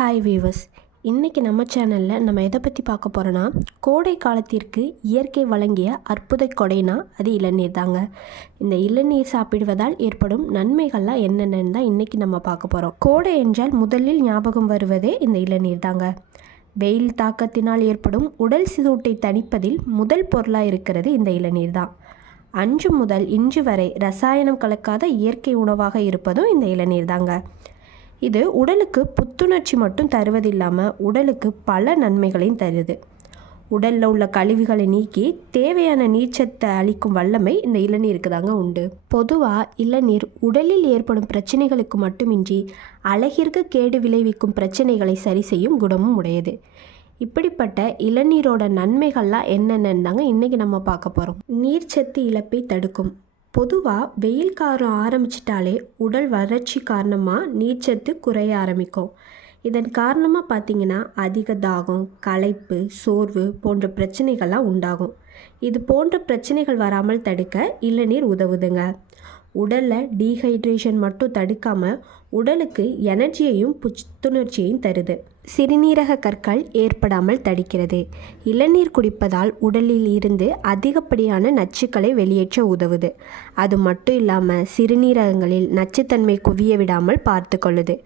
Hi viewers இன்றைக்கி நம்ம சேனலில் நம்ம எதை பற்றி பார்க்க போகிறோன்னா கோடை காலத்திற்கு இயற்கை வழங்கிய அற்புத கொடைனா அது இளநீர் தாங்க. இந்த இளநீர் சாப்பிடுவதால் ஏற்படும் நன்மைகள்லாம் என்னென்னு தான் இன்றைக்கி நம்ம பார்க்க போகிறோம் கோடை என்றால் முதலில் ஞாபகம் வருவதே இந்த இளநீர் தாங்க. வெயில் தாக்கத்தினால் ஏற்படும் உடல் சூட்டை தணிப்பதில் முதல் பொருளாக இருக்கிறது இந்த இளநீர் தான். அன்று முதல் இன்று வரை ரசாயனம் கலக்காத இயற்கை உணவாக இருப்பதும் இந்த இளநீர் தாங்க. இது உடலுக்கு புத்துணர்ச்சி மட்டும் தருவதில்லாமல் உடலுக்கு பல நன்மைகளையும் தருது. உடலில் உள்ள கழிவுகளை நீக்கி தேவையான நீர்ச்சத்தை அளிக்கும் வல்லமை இந்த இளநீருக்கு தாங்க உண்டு. பொதுவாக இளநீர் உடலில் ஏற்படும் பிரச்சனைகளுக்கு மட்டுமின்றி அழகிற்கு கேடு விளைவிக்கும் பிரச்சனைகளை சரி செய்யும் குணமும் உடையது. இப்படிப்பட்ட இளநீரோட நன்மைகள்லாம் என்னென்னு தாங்க இன்றைக்கி நம்ம பார்க்க போகிறோம் நீர்ச்சத்து இழப்பை தடுக்கும். பொதுவாக வெயில் காலம் ஆரம்பிச்சிட்டாலே உடல் வறட்சி காரணமாக நீர்ச்சத்து குறைய ஆரம்பிக்கும். இதன் காரணமாக பார்த்தீங்கன்னா அதிக தாகம் களைப்பு சோர்வு போன்ற பிரச்சனைகள்லாம் உண்டாகும். இது போன்ற பிரச்சனைகள் வராமல் தடுக்க இளநீர் உதவுதுங்க. உடலில் டீஹைட்ரேஷன் மட்டும் தடுக்காமல் உடலுக்கு எனர்ஜியையும் புத்துணர்ச்சியையும் தருது. சிறுநீரக கற்கள் ஏற்படாமல் தடுக்கிறது. இளநீர் குடிப்பதால் உடலில் இருந்து அதிகப்படியான நச்சுக்களை வெளியேற்ற உதவுது. அது மட்டும் இல்லாமல் சிறுநீரகங்களில் நச்சுத்தன்மை குவிய விடாமல் பார்த்து கொள்ளுது.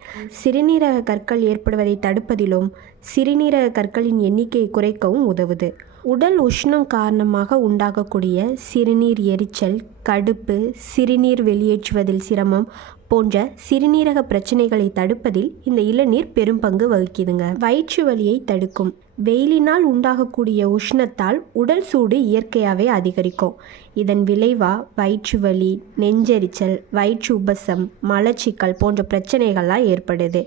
சிறுநீரக கற்கள் ஏற்படுவதை தடுப்பதிலும் சிறுநீரக கற்களின் எண்ணிக்கையை குறைக்கவும் உதவுது. உடல் உஷ்ணம் காரணமாக உண்டாகக்கூடிய சிறுநீர் எரிச்சல் கடுப்பு சிறுநீர் வெளியேற்றுவதில் சிரமம் போன்ற சிறுநீரக பிரச்சனைகளை தடுப்பதில் இந்த இளநீர் பெரும் பங்கு வகிக்குதுங்க. வயிற்று வலியை தடுக்கும். வெயிலினால் உண்டாகக்கூடிய உஷ்ணத்தால் உடல் சூடு இயற்கையாகவே அதிகரிக்கும். இதன் விளைவாக வயிற்று வலி நெஞ்செரிச்சல் வயிற்று உபசம் மலச்சிக்கல் போன்ற பிரச்சனைகள்லாம் ஏற்படுது.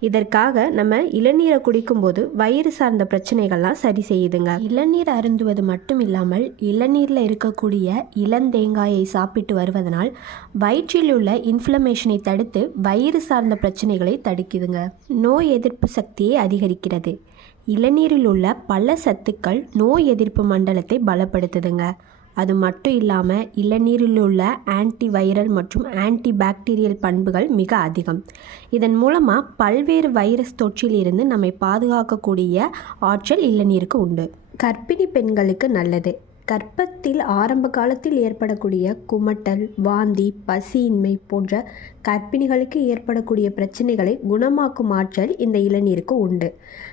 இதற்காக நம்ம இளநீரை குடிக்கும்போது வயிறு சார்ந்த பிரச்சனைகள்லாம் சரி செய்யுதுங்க. இளநீர் அருந்துவது மட்டும் இல்லாமல் இளநீரில் இருக்கக்கூடிய இளந்தேங்காயை சாப்பிட்டு வருவதனால் வயிற்றில் உள்ள இன்ஃப்ளமேஷனை தடுத்து வயிறு சார்ந்த பிரச்சனைகளை தடுக்குதுங்க. நோய் எதிர்ப்பு சக்தியை அதிகரிக்கிறது. இளநீரில் உள்ள பல சத்துக்கள் நோய் எதிர்ப்பு மண்டலத்தை பலப்படுத்துதுங்க. அது மட்டும் இல்லாமல் இளநீரில் உள்ள ஆன்டி வைரல் மற்றும் ஆன்டி பாக்டீரியல் பண்புகள் மிக அதிகம். இதன் மூலமாக பல்வேறு வைரஸ் தொற்றிலிருந்து நம்மை பாதுகாக்கக்கூடிய ஆற்றல் இளநீருக்கு உண்டு. கர்ப்பிணி பெண்களுக்கு நல்லது. கர்ப்பத்தில் ஆரம்ப காலத்தில் ஏற்படக்கூடிய குமட்டல் வாந்தி பசியின்மை போன்ற கர்ப்பிணிகளுக்கு ஏற்படக்கூடிய பிரச்சனைகளை குணமாக்கும் ஆற்றல் இந்த இளநீருக்கு உண்டு.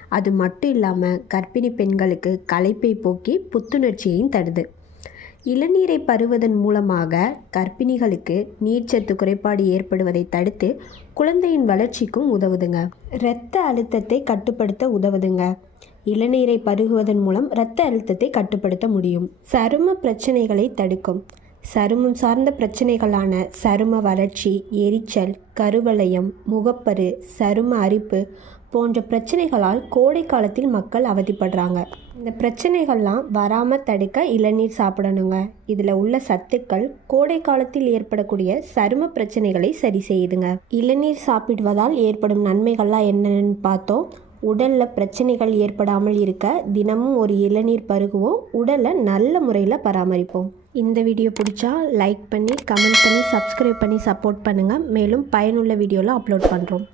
அது மட்டும் இல்லாமல் கர்ப்பிணி பெண்களுக்கு களைப்பை போக்கி புத்துணர்ச்சியையும் தருது. இளநீரை பருவதன் மூலமாக கர்ப்பிணிகளுக்கு நீர்ச்சத்து குறைபாடு ஏற்படுவதை தடுத்து குழந்தையின் வளர்ச்சிக்கும் உதவுதுங்க. இரத்த அழுத்தத்தை கட்டுப்படுத்த உதவுதுங்க. இளநீரை பருகுவதன் மூலம் இரத்த அழுத்தத்தை கட்டுப்படுத்த முடியும். சரும பிரச்சனைகளை தடுக்கும். சருமம் சார்ந்த பிரச்சனைகளான சரும வறட்சி எரிச்சல் கருவளையம் முகப்பரு சரும அரிப்பு போன்ற பிரச்சனைகளால் கோடை காலத்தில் மக்கள் அவதிப்படுறாங்க. இந்த பிரச்சனைகள்லாம் வராமல் தடுக்க இளநீர் சாப்பிடணுங்க. இதில் உள்ள சத்துக்கள் கோடை காலத்தில் ஏற்படக்கூடிய சரும பிரச்சனைகளை சரி செய்யுதுங்க. இளநீர் சாப்பிடுவதால் ஏற்படும் நன்மைகள்லாம் என்னென்னு பார்த்தோம். உடலில் பிரச்சனைகள் ஏற்படாமல் இருக்க தினமும் ஒரு இளநீர் பருகுவோம். உடலை நல்ல முறையில் பராமரிப்போம். இந்த வீடியோ பிடிச்சா லைக் பண்ணி கமெண்ட் பண்ணி சப்ஸ்கிரைப் பண்ணி சப்போர்ட் பண்ணுங்கள் மேலும் பயனுள்ள வீடியோவில் அப்லோட் பண்ணுறோம்